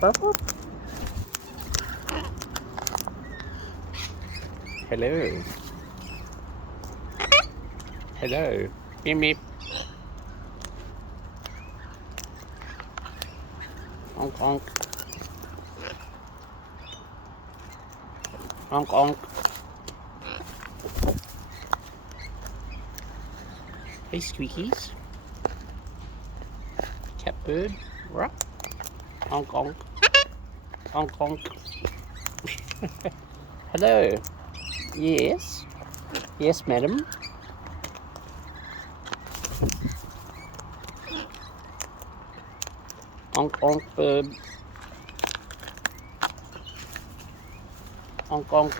Purple. Hello. Hello. Meep meep. Honk honk. Honk honk. Hey squeakies. Catbird. Rup. Honk honk. Honk honk. Hello. Yes. Yes, madam. Honk honk, bird. Honk honk.